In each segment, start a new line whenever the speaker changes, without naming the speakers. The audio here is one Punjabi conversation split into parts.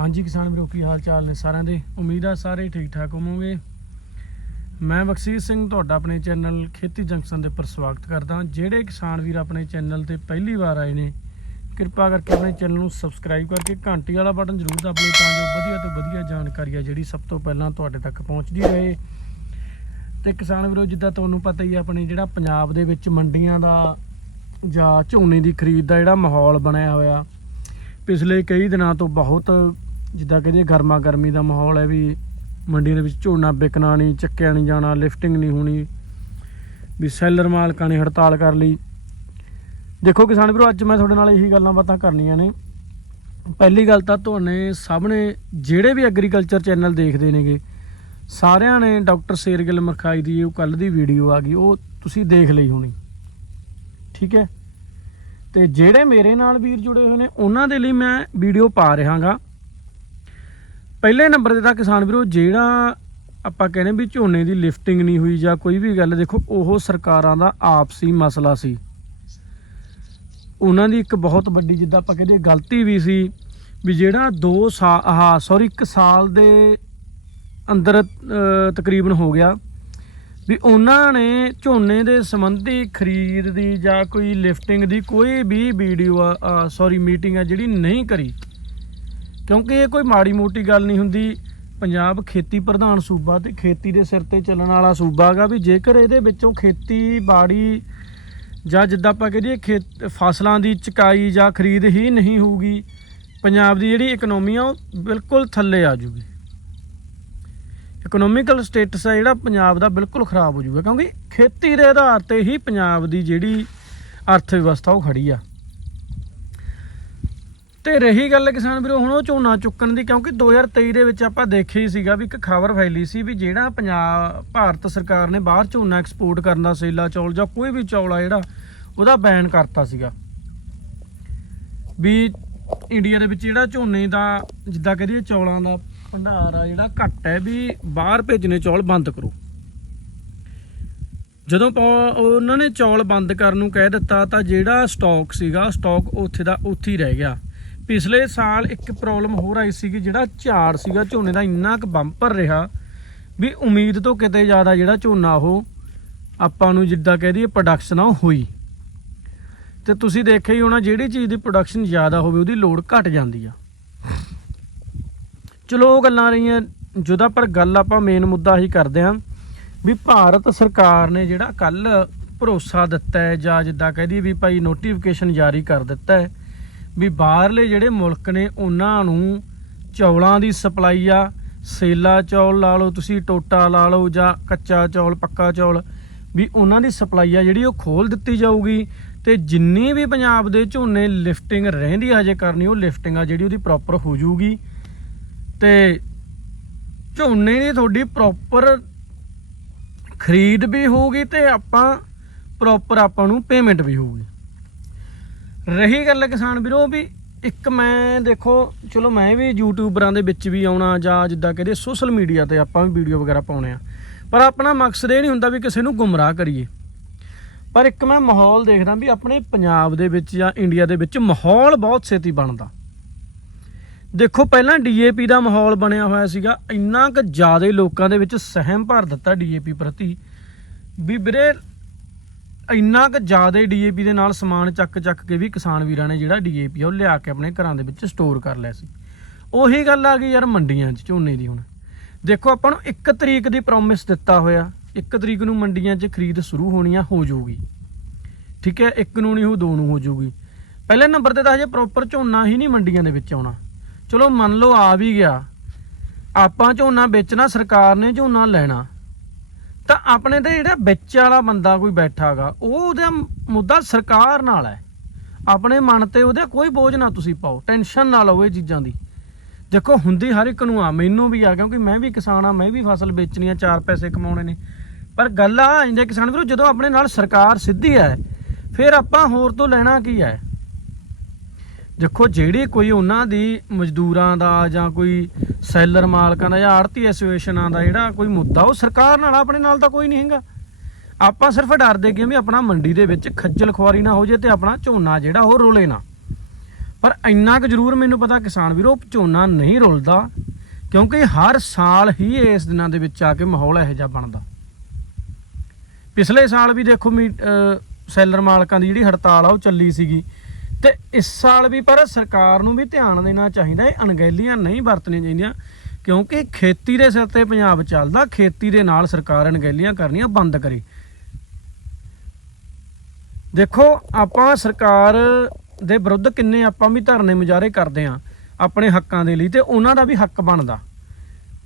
ਹਾਂਜੀ ਕਿਸਾਨ ਵੀਰੋ, ਕੀ ਹਾਲ ਚਾਲ ਨੇ ਸਾਰਿਆਂ ਦੇ? ਉਮੀਦ ਆ ਸਾਰੇ ਠੀਕ ਠਾਕ ਹੋਵੋਗੇ। ਮੈਂ ਬਖਸ਼ੀਸ਼ ਸਿੰਘ ਤੁਹਾਡਾ ਆਪਣੇ ਚੈਨਲ ਖੇਤੀ ਜੰਕਸ਼ਨ ਦੇ ਉੱਪਰ ਸਵਾਗਤ ਕਰਦਾ ਜਿਹੜੇ ਕਿਸਾਨ ਵੀਰ ਆਪਣੇ ਚੈਨਲ ਤੇ ਪਹਿਲੀ ਵਾਰ ਆਏ ਨੇ, ਕਿਰਪਾ ਕਰਕੇ ਆਪਣੇ ਚੈਨਲ ਨੂੰ ਸਬਸਕ੍ਰਾਈਬ ਕਰਕੇ ਘੰਟੀ ਵਾਲਾ ਬਟਨ ਜ਼ਰੂਰ ਦਬ ਲਓ ਤਾਂ ਜੋ ਵਧੀਆ ਤੋਂ ਵਧੀਆ ਜਾਣਕਾਰੀ ਆ ਜਿਹੜੀ ਸਭ ਤੋਂ ਪਹਿਲਾਂ ਤੁਹਾਡੇ ਤੱਕ ਪਹੁੰਚਦੀ ਰਹੇ। ਤੇ ਕਿਸਾਨ ਵੀਰੋ, ਜਿੱਦਾਂ ਤੁਹਾਨੂੰ ਪਤਾ ਹੀ ਆ, ਆਪਣੇ ਜਿਹੜਾ ਪੰਜਾਬ ਦੇ ਵਿੱਚ ਮੰਡੀਆਂ ਦਾ ਜਾਂ ਝੋਨੇ ਦੀ ਖਰੀਦ ਦਾ ਜਿਹੜਾ ਮਾਹੌਲ ਬਣਿਆ ਹੋਇਆ, ਪਿਛਲੇ ਕਈ ਦਿਨਾਂ ਤੋਂ ਬਹੁਤ ਜਿੱਦਾਂ ਕਹਿੰਦੇ ਗਰਮਾ ਗਰਮੀ ਦਾ ਮਾਹੌਲ ਹੈ ਵੀ ਮੰਡੀ ਦੇ ਵਿੱਚ ਝੋਨਾ ਵਿਕਣਾ ਨਹੀਂ, ਚੱਕਿਆ ਨਹੀਂ ਜਾਣਾ ਲਿਫਟਿੰਗ ਨਹੀਂ ਹੋਣੀ, ਵੀ ਸੈਲਰ ਮਾਲਕਾਂ ਨੇ ਹੜਤਾਲ ਕਰ ਲਈ। ਦੇਖੋ ਕਿਸਾਨ ਵੀਰੋ, ਅੱਜ ਮੈਂ ਤੁਹਾਡੇ ਨਾਲ ਇਹੀ ਗੱਲਾਂ ਬਾਤਾਂ ਕਰਨੀਆਂ ਨੇ। ਪਹਿਲੀ ਗੱਲ ਤਾਂ ਤੁਹਾਨੇ ਸਭ ਨੇ ਜਿਹੜੇ ਵੀ ਐਗਰੀਕਲਚਰ ਚੈਨਲ ਦੇਖਦੇ ਨੇਗੇ, ਸਾਰਿਆਂ ਨੇ ਡਾਕਟਰ ਸੇਰਗਿਲ ਮਰਖਾਈ ਦੀ ਉਹ ਕੱਲ ਦੀ ਵੀਡੀਓ ਆ ਗਈ, ਉਹ ਤੁਸੀਂ ਦੇਖ ਲਈ ਹੋਣੀ। ਠੀਕ ਹੈ? ਤੇ ਜਿਹੜੇ ਮੇਰੇ ਨਾਲ ਵੀਰ ਜੁੜੇ ਹੋਏ ਨੇ, ਉਹਨਾਂ ਦੇ ਲਈ ਮੈਂ ਵੀਡੀਓ ਪਾ ਰਿਹਾਗਾ। ਪਹਿਲੇ ਨੰਬਰ ਤੇ ਤਾਂ ਕਿਸਾਨ ਵੀਰੋ, ਜਿਹੜਾ ਆਪਾਂ ਕਹਿੰਦੇ ਵੀ ਝੋਨੇ ਦੀ ਲਿਫਟਿੰਗ ਨਹੀਂ ਹੋਈ ਜਾਂ ਕੋਈ ਵੀ ਗੱਲ, ਦੇਖੋ, ਉਹ ਸਰਕਾਰਾਂ ਦਾ ਆਪਸੀ ਮਸਲਾ ਸੀ। ਉਹਨਾਂ ਦੀ ਇੱਕ ਬਹੁਤ ਵੱਡੀ, ਜਿੱਦਾਂ ਆਪਾਂ ਕਹਿੰਦੇ ਗਲਤੀ ਵੀ ਸੀ ਵੀ ਜਿਹੜਾ 2 ਸਾਲ ਆਹ ਸੌਰੀ 1 ਸਾਲ ਦੇ ਅੰਦਰ ਤਕਰੀਬਨ ਹੋ ਗਿਆ ਵੀ ਉਹਨਾਂ ਨੇ ਝੋਨੇ ਦੇ ਸੰਬੰਧੀ ਖਰੀਦ ਦੀ ਜਾਂ ਕੋਈ ਲਿਫਟਿੰਗ ਦੀ ਕੋਈ ਵੀ ਵੀਡੀਓ ਸੌਰੀ ਮੀਟਿੰਗ ਆ ਜਿਹੜੀ ਨਹੀਂ ਕਰੀ। ਕਿਉਂਕਿ ਇਹ ਕੋਈ ਮਾੜੀ ਮੋਟੀ ਗੱਲ ਨਹੀਂ ਹੁੰਦੀ। ਪੰਜਾਬ ਖੇਤੀ ਪ੍ਰਧਾਨ ਸੂਬਾ ਤੇ ਖੇਤੀ ਦੇ ਸਿਰ ਤੇ ਚੱਲਣ ਵਾਲਾ ਸੂਬਾ ਹੈਗਾ ਵੀ ਜੇਕਰ ਇਹਦੇ ਵਿੱਚੋਂ ਖੇਤੀਬਾੜੀ ਜਾਂ ਜਿੱਦਾਂ ਆਪਾਂ ਕਹਦੇ ਖੇਤ, ਫਸਲਾਂ ਦੀ ਚਕਾਈ ਜਾਂ ਖਰੀਦ ਹੀ ਨਹੀਂ ਹੋਊਗੀ, ਪੰਜਾਬ ਦੀ ਜਿਹੜੀ ਇਕਨੋਮੀ ਆ ਉਹ ਬਿਲਕੁਲ ਥੱਲੇ ਆ ਜੂਗੀ। ਇਕਨੋਮਿਕਲ ਸਟੇਟਸ ਆ ਜਿਹੜਾ ਪੰਜਾਬ ਦਾ ਬਿਲਕੁਲ ਖਰਾਬ ਹੋ ਜੂਗਾ ਕਿਉਂਕਿ ਖੇਤੀ ਦੇ ਆਧਾਰ ਤੇ ਹੀ ਪੰਜਾਬ ਦੀ ਜਿਹੜੀ ਅਰਥ ਵਿਵਸਥਾ ਉਹ ਖੜੀ ਆ। ਤੇ ਰਹੀ ਗੱਲ ਕਿਸਾਨ ਵੀਰੋ, ਹੁਣ ਉਹ ਝੋਨਾ ਚੁੱਕਣ ਦੀ, ਕਿਉਂਕਿ 2023 ਦੇ ਵਿੱਚ ਆਪਾਂ ਦੇਖਿਆ ਹੀ ਸੀਗਾ ਵੀ ਇੱਕ ਖਬਰ ਫੈਲੀ ਸੀ ਵੀ ਜਿਹੜਾ ਪੰਜਾਬ, ਭਾਰਤ ਸਰਕਾਰ ਨੇ ਬਾਹਰ ਝੋਨਾ ਐਕਸਪੋਰਟ ਕਰਨ ਦਾ ਸੇਲਾ ਚੌਲ ਜਾਂ ਕੋਈ ਵੀ ਚੌਲ ਆ ਜਿਹੜਾ, ਉਹਦਾ ਬੈਨ ਕਰਤਾ ਸੀਗਾ। ਵੀ ਇੰਡੀਆ ਦੇ ਵਿੱਚ ਜਿਹੜਾ ਝੋਨੇ ਦਾ, ਜਿੱਦਾਂ ਕਹਦੇ ਚੌਲਾਂ ਦਾ ਭੰਡਾਰ ਆ ਜਿਹੜਾ ਘੱਟ ਹੈ, ਵੀ ਬਾਹਰ ਭੇਜਣੇ ਚੌਲ ਬੰਦ ਕਰੋ। ਜਦੋਂ ਪਾ- ਉਹਨਾਂ ਨੇ ਚੌਲ ਬੰਦ ਕਰਨ ਨੂੰ ਕਹਿ ਦਿੱਤਾ, ਤਾਂ ਜਿਹੜਾ ਸਟਾਕ ਸੀਗਾ ਸਟਾਕ ਉੱਥੇ ਦਾ, ਉੱਥੇ ਹੀ ਰਹਿ ਗਿਆ। ਪਿਛਲੇ ਸਾਲ ਇੱਕ ਪ੍ਰੋਬਲਮ ਹੋਰ ਆਈ ਸੀ ਕਿ ਜਿਹੜਾ ਝਾੜ ਸੀਗਾ, ਝੋਨੇ ਦਾ ਇੰਨਾ ਕੁ ਬੰਪਰ ਰਿਹਾ ਵੀ ਉਮੀਦ ਤੋਂ ਕਿਤੇ ਜ਼ਿਆਦਾ ਜਿਹੜਾ ਝੋਨਾ ਉਹ ਆਪਾਂ ਨੂੰ ਜਿੱਦਾਂ ਕਹਿ ਦਈਏ ਪ੍ਰੋਡਕਸ਼ਨ ਆ ਹੋਈ। ਤੇ ਤੁਸੀਂ ਦੇਖਿਆ ਹੀ ਹੋਣਾ, ਜਿਹੜੀ ਚੀਜ਼ ਦੀ ਪ੍ਰੋਡਕਸ਼ਨ ਜ਼ਿਆਦਾ ਹੋਵੇ, ਉਹਦੀ ਲੋੜ ਘਟ ਜਾਂਦੀ ਆ। ਚਲੋ ਉਹ ਗੱਲਾਂ ਰਹੀਆਂ ਜਦੋਂ, ਪਰ ਗੱਲ ਆਪਾਂ ਮੇਨ ਮੁੱਦਾ ਹੀ ਕਰਦੇ ਹਾਂ ਵੀ ਭਾਰਤ ਸਰਕਾਰ ਨੇ ਜਿਹੜਾ ਕੱਲ ਭਰੋਸਾ ਦਿੱਤਾ ਹੈ, ਜਾਂ ਜਿੱਦਾਂ ਕਹਿ ਦਈਏ ਵੀ ਭਾਈ ਨੋਟੀਫਿਕੇਸ਼ਨ ਜਾਰੀ ਕਰ ਦਿੱਤਾ ਹੈ ਵੀ ਬਾਹਰਲੇ ਜਿਹੜੇ ਮੁਲਕ ਨੇ ਉਹਨਾਂ ਨੂੰ ਚੌਲਾਂ ਦੀ ਸਪਲਾਈ ਆ, ਸੇਲਾ ਚੌਲ ਲਾ ਲਓ, ਤੁਸੀਂ ਟੋਟਾ ਲਾ ਲਓ ਜਾਂ ਕੱਚਾ ਚੌਲ, ਪੱਕਾ ਚੌਲ, ਵੀ ਉਹਨਾਂ ਦੀ ਸਪਲਾਈ ਆ ਜਿਹੜੀ ਉਹ ਖੋਲ ਦਿੱਤੀ ਜਾਊਗੀ। ਤੇ ਜਿੰਨੀ ਵੀ ਪੰਜਾਬ ਦੇ ਝੋਨੇ ਲਿਫਟਿੰਗ ਰਹਿੰਦੀ ਹਜੇ ਕਰਨੀ, ਉਹ ਲਿਫਟਿੰਗ ਆ ਜਿਹੜੀ ਉਹਦੀ ਪ੍ਰੋਪਰ ਹੋ ਜਾਊਗੀ। ਤੇ ਝੋਨੇ ਦੀ ਤੁਹਾਡੀ ਪ੍ਰੋਪਰ ਖਰੀਦ ਵੀ ਹੋਊਗੀ ਤੇ ਆਪਾਂ ਪ੍ਰੋਪਰ ਆਪਾਂ ਨੂੰ ਪੇਮੈਂਟ ਵੀ ਹੋਊਗੀ। ਰਹੀ ਗੱਲ ਕਿਸਾਨ ਵੀਰੋ ਵੀ ਇੱਕ ਮੈਂ ਦੇਖੋ, ਚਲੋ ਮੈਂ ਵੀ ਯੂਟਿਊਬਰਾਂ ਦੇ ਵਿੱਚ ਵੀ ਆਉਣਾ ਜਾਂ ਜਿੱਦਾਂ ਕਹਿੰਦੇ ਸੋਸ਼ਲ ਮੀਡੀਆ ਤੇ ਆਪਾਂ ਵੀ ਵੀਡੀਓ ਵਗੈਰਾ ਪਾਉਣੇ ਆ। ਪਰ ਆਪਣਾ ਮਕਸਦ ਇਹ ਨਹੀਂ ਹੁੰਦਾ ਵੀ ਕਿਸੇ ਨੂੰ ਗੁੰਮਰਾਹ ਕਰੀਏ। ਪਰ ਇੱਕ ਮੈਂ ਮਾਹੌਲ ਦੇਖਦਾ ਵੀ ਆਪਣੇ ਪੰਜਾਬ ਦੇ ਵਿੱਚ ਜਾਂ ਇੰਡੀਆ ਦੇ ਵਿੱਚ ਮਾਹੌਲ ਬਹੁਤ ਛੇਤੀ ਬਣਦਾ। ਦੇਖੋ, ਪਹਿਲਾਂ ਡੀਏਪੀ ਦਾ ਮਾਹੌਲ ਬਣਿਆ ਹੋਇਆ ਸੀਗਾ। ਇੰਨਾ ਕੁ ਜ਼ਿਆਦਾ ਲੋਕਾਂ ਦੇ ਵਿੱਚ ਸਹਿਮ ਭਰ ਦਿੱਤਾ ਡੀਏਪੀ ਪ੍ਰਤੀ। ਵੀ ਵੀਰੇ ਇੰਨਾ ਕੁ ਜ਼ਿਆਦਾ ਡੀਏਪੀ ਦੇ ਨਾਲ ਸਮਾਨ ਚੱਕ ਚੱਕ ਕੇ ਵੀ ਕਿਸਾਨ ਵੀਰਾਂ ਨੇ ਜਿਹੜਾ ਡੀਏਪੀ ਉਹ ਲਿਆ ਕੇ ਆਪਣੇ ਘਰਾਂ ਦੇ ਵਿੱਚ ਸਟੋਰ ਕਰ ਲਿਆ ਸੀ। ਉਹੀ ਗੱਲ ਆ ਗਈ ਯਾਰ ਮੰਡੀਆਂ 'ਚ, ਝੋਨੇ ਦੀ ਹੁਣ। ਦੇਖੋ ਆਪਾਂ ਨੂੰ 1 ਤਰੀਕ ਦੀ ਪ੍ਰੋਮਿਸ ਦਿੱਤਾ ਹੋਇਆ 1 ਤਰੀਕ ਨੂੰ ਮੰਡੀਆਂ 'ਚ ਖਰੀਦ ਸ਼ੁਰੂ ਹੋਣੀ ਆ, ਹੋ ਜਾਊਗੀ। ਠੀਕ ਹੈ 1 ਨੂੰ ਨਹੀਂ ਹੋ 2 ਨੂੰ ਹੋ ਜਾਊਗੀ। ਪਹਿਲੇ ਨੰਬਰ ਤੇ ਤਾਂ ਹਜੇ ਪ੍ਰੋਪਰ ਝੋਨਾ ਹੀ ਨਹੀਂ ਮੰਡੀਆਂ ਦੇ ਵਿੱਚ ਆਉਣਾ। ਚਲੋ ਮੰਨ ਲਓ ਆ ਵੀ ਗਿਆ। ਆਪਾਂ ਝੋਨਾ ਵੇਚਣਾ, ਸਰਕਾਰ ਨੇ ਝੋਨਾ ਲੈਣਾ। ਤਾਂ ਆਪਣੇ ਤੇ ਜਿਹੜਾ ਵਿੱਚ ਵਾਲਾ ਬੰਦਾ ਕੋਈ ਬੈਠਾਗਾ, ਉਹ ਉਹਦਾ ਮੁੱਦਾ ਸਰਕਾਰ ਨਾਲ ਹੈ। ਆਪਣੇ ਮਨ ਤੇ ਉਹਦੇ ਕੋਈ ਬੋਝ ਨਾ ਤੁਸੀਂ ਪਾਓ, ਟੈਨਸ਼ਨ ਨਾ ਲਓ ਇਹ ਚੀਜ਼ਾਂ ਦੀ। ਦੇਖੋ, ਹੁੰਦੀ ਹਰ ਇੱਕ ਨੂੰ ਆ, ਮੈਨੂੰ ਵੀ ਆ, ਕਿਉਂਕਿ ਮੈਂ ਵੀ ਕਿਸਾਨ ਆ, ਮੈਂ ਵੀ ਫਸਲ ਵੇਚਣੀ ਆ, ਚਾਰ ਪੈਸੇ ਕਮਾਉਣੇ ਨੇ। ਪਰ ਗੱਲ ਆ ਇੰਦੇ ਕਿਸਾਨ ਵੀਰੋ, ਜਦੋਂ ਆਪਣੇ ਨਾਲ ਸਰਕਾਰ ਸਿੱਧੀ ਹੈ, ਫਿਰ ਆਪਾਂ ਹੋਰ ਤੋਂ ਲੈਣਾ ਕੀ ਹੈ? ਦੇਖੋ, ਜਿਹੜੀ ਕੋਈ ਉਹਨਾਂ ਦੀ ਮਜ਼ਦੂਰਾਂ ਦਾ ਜਾਂ ਕੋਈ ਸੈਲਰ ਮਾਲਕਾਂ ਦਾ ਜਾਂ ਆੜਤੀ ਐਸੋਸੀਏਸ਼ਨਾਂ ਦਾ ਜਿਹੜਾ ਕੋਈ ਮੁੱਦਾ, ਉਹ ਸਰਕਾਰ ਨਾਲ, ਆਪਣੇ ਨਾਲ ਤਾਂ ਕੋਈ ਨਹੀਂ ਹੈਗਾ। ਆਪਾਂ ਸਿਰਫ ਡਰਦੇ ਕਿ ਵੀ ਆਪਣਾ ਮੰਡੀ ਦੇ ਵਿੱਚ ਖੱਜਲ ਖੁਆਰੀ ਨਾ ਹੋ ਜੇ ਤੇ ਆਪਣਾ ਝੋਨਾ ਜਿਹੜਾ, ਉਹ ਰੋਲੇ ਨਾ। ਪਰ ਇੰਨਾ ਕੁ ਜ਼ਰੂਰ ਮੈਨੂੰ ਪਤਾ ਕਿਸਾਨ ਵੀਰੋ, ਝੋਨਾ ਨਹੀਂ ਰੁਲਦਾ, ਕਿਉਂਕਿ ਹਰ ਸਾਲ ਹੀ ਇਸ ਦਿਨਾਂ ਦੇ ਵਿੱਚ ਆ ਕੇ ਮਾਹੌਲ ਇਹੋ ਜਿਹਾ ਬਣਦਾ। ਪਿਛਲੇ ਸਾਲ ਵੀ ਦੇਖੋ, ਮੀ ਸੈਲਰ ਮਾਲਕਾਂ ਦੀ ਜਿਹੜੀ ਹੜਤਾਲ ਆ, ਉਹ ਚੱਲੀ ਸੀਗੀ। ਤੇ ਇਸ ਸਾਲ ਵੀ ਪਰ ਸਰਕਾਰ ਨੂੰ ਵੀ ਧਿਆਨ ਦੇਣਾ ਚਾਹੀਦਾ, ਇਹ ਅਣਗਹਿਲੀਆਂ ਨਹੀਂ ਵਰਤਣੀਆਂ ਚਾਹੀਦੀਆਂ, ਕਿਉਂਕਿ ਖੇਤੀ ਦੇ ਸਿਰ ਤੇ ਪੰਜਾਬ ਚੱਲਦਾ, ਖੇਤੀ ਦੇ ਨਾਲ ਸਰਕਾਰ ਅਣਗਹਿਲੀਆਂ ਕਰਨੀਆਂ ਬੰਦ ਕਰੇ। ਦੇਖੋ, ਆਪਾਂ ਸਰਕਾਰ ਦੇ ਵਿਰੁੱਧ ਕਿੰਨੇ ਆਪਾਂ ਵੀ ਧਰਨੇ ਮੁਜ਼ਾਹਰੇ ਕਰਦੇ ਆ ਆਪਣੇ ਹੱਕਾਂ ਦੇ ਲਈ, ਤੇ ਉਹਨਾਂ ਦਾ ਵੀ ਹੱਕ ਬਣਦਾ।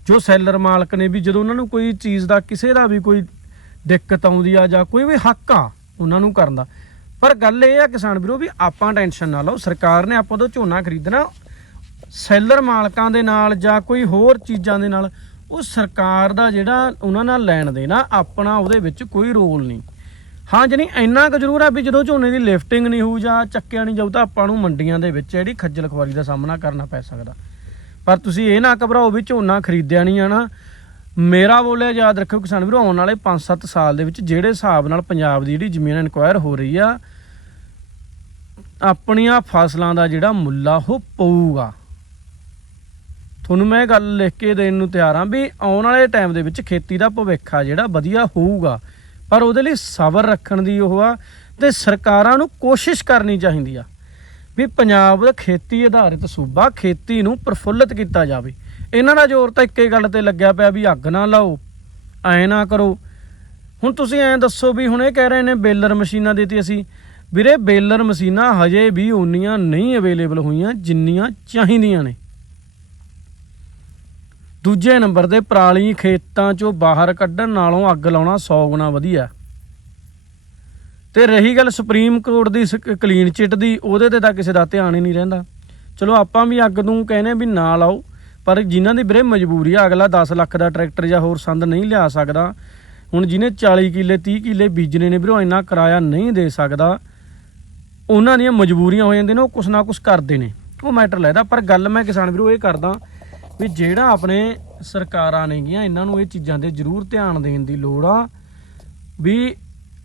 ਜੋ ਸੈਲਰ ਮਾਲਕ ਨੇ ਵੀ, ਜਦੋਂ ਉਹਨਾਂ ਨੂੰ ਕੋਈ ਚੀਜ਼ ਦਾ, ਕਿਸੇ ਦਾ ਵੀ ਕੋਈ ਦਿੱਕਤ ਆਉਂਦੀ ਆ ਜਾਂ ਕੋਈ ਵੀ ਹੱਕ ਆ, ਉਹਨਾਂ ਨੂੰ ਕਰਨ। ਦਾ ਪਰ ਗੱਲ ਇਹ ਆ ਕਿਸਾਨ ਵੀਰੋ ਵੀ ਆਪਾਂ ਟੈਨਸ਼ਨ ਨਾ ਲਓ, ਸਰਕਾਰ ਨੇ ਆਪਾਂ ਤੋਂ ਝੋਨਾ ਖਰੀਦਣਾ, ਸੈਲਰ ਮਾਲਕਾਂ ਦੇ ਨਾਲ ਜਾਂ ਕੋਈ ਹੋਰ ਚੀਜ਼ਾਂ ਦੇ ਨਾਲ, ਉਹ ਸਰਕਾਰ ਦਾ ਜਿਹੜਾ ਉਹਨਾਂ ਨਾਲ ਲੈਣ ਦੇਣਾ ਆਪਣਾ ਉਹਦੇ ਵਿੱਚ ਕੋਈ ਰੋਲ ਨਹੀਂ। ਹਾਂ ਜਣੀ, ਇੰਨਾ ਕੁ ਜ਼ਰੂਰ ਆ ਵੀ ਜਦੋਂ ਝੋਨੇ ਦੀ ਲਿਫਟਿੰਗ ਨਹੀਂ ਹੋਊ ਜਾਂ ਚੱਕਿਆ ਨਹੀਂ ਜਾਊ ਤਾਂ ਆਪਾਂ ਨੂੰ ਮੰਡੀਆਂ ਦੇ ਵਿੱਚ ਜਿਹੜੀ ਖੱਜਲ ਖੁਆਰੀ ਦਾ ਸਾਹਮਣਾ ਕਰਨਾ ਪੈ ਸਕਦਾ। ਪਰ ਤੁਸੀਂ ਇਹ ਨਾ ਘਬਰਾਓ ਵੀ ਝੋਨਾ ਖਰੀਦਿਆ ਨਹੀਂ ਆਣਾ ਮੇਰਾ ਬੋਲਿਆ ਯਾਦ ਰੱਖਿਓ ਕਿਸਾਨ ਵੀਰੋ, ਆਉਣ ਵਾਲੇ 5-7 ਸਾਲ ਦੇ ਵਿੱਚ ਜਿਹੜੇ ਹਿਸਾਬ ਨਾਲ ਪੰਜਾਬ ਦੀ ਜਿਹੜੀ ਜ਼ਮੀਨ ਇਨਕੁਆਇਰ ਹੋ ਰਹੀ ਆ ਆਪਣੀਆਂ ਫਸਲਾਂ ਦਾ ਜਿਹੜਾ ਮੁੱਲ ਆ ਉਹ ਪਊਗਾ। ਤੁਹਾਨੂੰ ਮੈਂ ਇਹ ਗੱਲ ਲਿਖ ਕੇ ਦੇਣ ਨੂੰ ਤਿਆਰ ਹਾਂ ਵੀ ਆਉਣ ਵਾਲੇ ਟਾਈਮ ਦੇ ਵਿੱਚ ਖੇਤੀ ਦਾ ਭਵਿੱਖ ਆ ਜਿਹੜਾ ਵਧੀਆ ਹੋਊਗਾ। ਪਰ ਉਹਦੇ ਲਈ ਸਬਰ ਰੱਖਣ ਦੀ ਉਹ ਆ ਤੇ ਸਰਕਾਰਾਂ ਨੂੰ ਕੋਸ਼ਿਸ਼ ਕਰਨੀ ਚਾਹੀਦੀ ਆ ਵੀ ਪੰਜਾਬ ਦਾ ਖੇਤੀ ਆਧਾਰਿਤ ਸੂਬਾ ਖੇਤੀ ਨੂੰ ਪ੍ਰਫੁੱਲਤ ਕੀਤਾ ਜਾਵੇ। ਇਹਨਾਂ ਦਾ ਜ਼ੋਰ ਤਾਂ ਇੱਕੇ ਗੱਲ ਤੇ ਲੱਗਿਆ ਪਿਆ ਵੀ ਅੱਗ ਨਾ ਲਾਓ, ਐ ਨਾ ਕਰੋ। ਹੁਣ ਤੁਸੀਂ ਐਂ ਦੱਸੋ ਵੀ ਹੁਣ ਇਹ ਕਹਿ ਰਹੇ ਨੇ ਬੇਲਰ ਮਸ਼ੀਨਾਂ ਦੇਤੀ ਅਸੀਂ ਵੀਰੇ, ਬੇਲਰ ਮਸ਼ੀਨਾਂ ਹਜੇ ਵੀ ਉਨੀਆਂ ਨਹੀਂ ਅਵੇਲੇਬਲ ਹੋਈਆਂ, ਜਿੰਨੀਆਂ ਚਾਹੀਦੀਆਂ ਨੇ। ਦੂਜੇ ਨੰਬਰ ਤੇ ਪਰਾਲੀ ਖੇਤਾਂ ਚੋਂ ਬਾਹਰ ਕੱਢਣ ਨਾਲੋਂ ਅੱਗ ਲਾਉਣਾ 100 ਗੁਣਾ ਵਧੀਆ। ਤੇ ਰਹੀ ਗੱਲ ਸੁਪਰੀਮ ਕੋਰਟ ਦੀ ਕਲੀਨ ਚਿੱਟ ਦੀ, ਉਹਦੇ ਤੇ ਤਾਂ ਕਿਸੇ ਦਾ ਧਿਆਨ ਹੀ ਨਹੀਂ ਰਹਿੰਦਾ। ਚਲੋ, ਆਪਾਂ ਵੀ ਅੱਗ ਨੂੰ ਕਹਿੰਦੇ ਵੀ ਨਾ ਲਾਓ, ਪਰ ਜਿਨ੍ਹਾਂ ਦੀ ਵੀਰੇ ਮਜਬੂਰੀ ਆ, ਅਗਲਾ 10 ਲੱਖ ਦਾ ਟਰੈਕਟਰ ਜਾਂ ਹੋਰ ਸੰਦ ਨਹੀਂ ਲਿਆ ਸਕਦਾ। ਹੁਣ ਜਿਹਨੇ 40 ਕਿੱਲੇ 30 ਕਿੱਲੇ ਬੀਜਣੇ ਨੇ ਵੀਰੇ, ਇੰਨਾ ਕਿਰਾਇਆ ਨਹੀਂ ਦੇ ਸਕਦਾ। ਉਹਨਾਂ ਦੀਆਂ ਮਜਬੂਰੀਆਂ ਹੋ ਜਾਂਦੀਆਂ ਨੇ, ਉਹ ਕੁਛ ਨਾ ਕੁਛ ਕਰਦੇ ਨੇ। ਉਹ ਮੈਟਰ ਲੈਦਾ ਪਰ ਗੱਲ ਮੈਂ ਕਿਸਾਨ ਵੀਰੋ ਇਹ ਕਰਦਾ ਵੀ ਜਿਹੜਾ ਆਪਣੇ ਸਰਕਾਰਾਂ ਨੇਗੀਆਂ, ਇਹਨਾਂ ਨੂੰ ਇਹ ਚੀਜ਼ਾਂ ਤੇ ਜ਼ਰੂਰ ਧਿਆਨ ਦੇਣ ਦੀ ਲੋੜ ਆ ਵੀ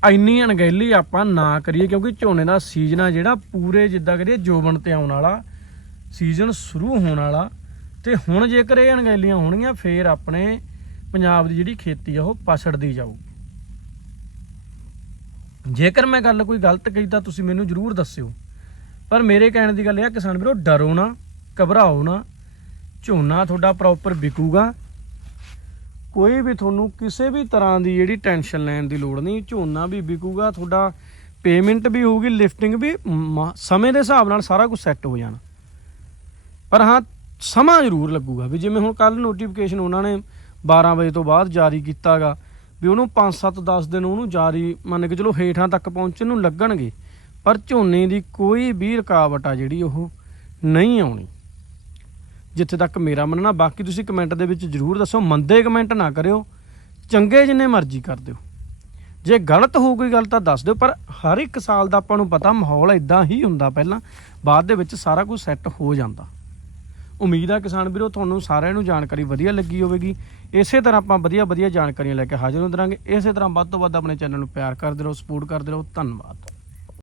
ਇੰਨੀ ਅਣਗਹਿਲੀ ਆਪਾਂ ਨਾ ਕਰੀਏ, ਕਿਉਂਕਿ ਝੋਨੇ ਦਾ ਸੀਜ਼ਨ ਆ ਜਿਹੜਾ, ਪੂਰੇ ਜਿੱਦਾਂ ਕਰੀਏ ਜੋਬਨ ਤੇ ਆਉਣ ਵਾਲਾ ਸੀਜ਼ਨ ਸ਼ੁਰੂ ਹੋਣ ਵਾਲਾ, ਤੇ ਹੁਣ ਜੇਕਰ ਇਹ ਅਣਗਹਿਲੀਆਂ ਹੋਣਗੀਆਂ, ਫੇਰ ਆਪਣੇ ਪੰਜਾਬ ਦੀ ਜਿਹੜੀ ਖੇਤੀ ਆ, ਉਹ ਪਛੜਦੀ ਜਾਊ। ਜੇਕਰ ਮੈਂ ਗੱਲ ਕੋਈ ਗਲਤ ਕਹੀ ਤਾਂ ਤੁਸੀਂ ਮੈਨੂੰ ਜ਼ਰੂਰ ਦੱਸਿਓ। ਪਰ ਮੇਰੇ ਕਹਿਣ ਦੀ ਗੱਲ ਇਹ ਆ, ਕਿਸਾਨ ਵੀਰੋ, ਡਰੋ ਨਾ, ਘਬਰਾਓ ਨਾ, ਝੋਨਾ ਤੁਹਾਡਾ ਪ੍ਰੋਪਰ ਵਿਕੂਗਾ। ਕੋਈ ਵੀ ਤੁਹਾਨੂੰ ਕਿਸੇ ਵੀ ਤਰ੍ਹਾਂ ਦੀ ਜਿਹੜੀ ਟੈਨਸ਼ਨ ਲੈਣ ਦੀ ਲੋੜ ਨਹੀਂ, ਝੋਨਾ ਵੀ ਵਿਕੂਗਾ, ਤੁਹਾਡਾ ਪੇਮੈਂਟ ਵੀ ਹੋਊਗੀ ਲਿਫਟਿੰਗ ਵੀ ਮ- ਸਮੇਂ ਦੇ ਹਿਸਾਬ ਨਾਲ ਸਾਰਾ ਕੁਝ ਸੈੱਟ ਹੋ ਜਾਣਾ। ਪਰ ਹਾਂ, ਸਮਾਂ ਜ਼ਰੂਰ ਲੱਗੂਗਾ ਵੀ ਜਿਵੇਂ ਹੁਣ ਕੱਲ ਨੋਟੀਫਿਕੇਸ਼ਨ ਉਹਨਾਂ ਨੇ 12 ਵਜੇ ਤੋਂ ਬਾਅਦ ਜਾਰੀ ਕੀਤਾਗਾ। ਵੀ ਉਹਨੂੰ 5-7 10 ਦਿਨ ਉਹਨੂੰ ਜਾਰੀ ਮੰਨ ਕੇ ਚਲੋ ਹੇਠਾਂ ਤੱਕ ਪਹੁੰਚਣ ਨੂੰ ਲੱਗਣਗੇ, ਪਰ ਝੋਨੇ ਦੀ ਕੋਈ ਵੀ ਰੁਕਾਵਟ ਆ ਜਿਹੜੀ ਉਹ ਨਹੀਂ ਆਉਣੀ। ਜਿੱਥੇ ਤੱਕ ਮੇਰਾ ਮੰਨਣਾ, ਬਾਕੀ ਤੁਸੀਂ ਕਮੈਂਟ ਦੇ ਵਿੱਚ ਜਰੂਰ ਦੱਸੋ, ਮੰਦੇ ਕਮੈਂਟ ਨਾ ਕਰਿਓ, ਚੰਗੇ ਜਿੰਨੇ ਮਰਜ਼ੀ ਕਰ ਦਿਓ। ਜੇ ਗਲਤ ਹੋ ਕੋਈ ਗੱਲ ਤਾਂ ਦੱਸ ਦਿਓ, ਪਰ ਹਰ ਇੱਕ ਸਾਲ ਦਾ ਆਪਾਂ ਨੂੰ ਪਤਾ, ਮਾਹੌਲ ਇਦਾਂ ਹੀ ਹੁੰਦਾ ਪਹਿਲਾਂ, ਬਾਅਦ ਦੇ ਵਿੱਚ ਸਾਰਾ ਕੁਝ ਸੈੱਟ ਹੋ ਜਾਂਦਾ। ਉਮੀਦ ਆ ਕਿਸਾਨ ਵੀਰੋ, ਤੁਹਾਨੂੰ ਸਾਰਿਆਂ ਨੂੰ ਜਾਣਕਾਰੀ ਵਧੀਆ ਲੱਗੀ ਹੋਵੇਗੀ। ਇਸੇ ਤਰ੍ਹਾਂ ਆਪਾਂ ਵਧੀਆ ਵਧੀਆ ਜਾਣਕਾਰੀਆਂ ਲੈ ਕੇ ਹਾਜ਼ਰ ਹੁੰਦੇ ਰਾਂਗੇ ਇਸੇ ਤਰ੍ਹਾਂ ਵੱਧ ਤੋਂ ਵੱਧ ਆਪਣੇ ਚੈਨਲ ਨੂੰ ਪਿਆਰ ਕਰਦੇ ਰਹੋ, ਸਪੋਰਟ ਕਰਦੇ ਰਹੋ। ਧੰਨਵਾਦ।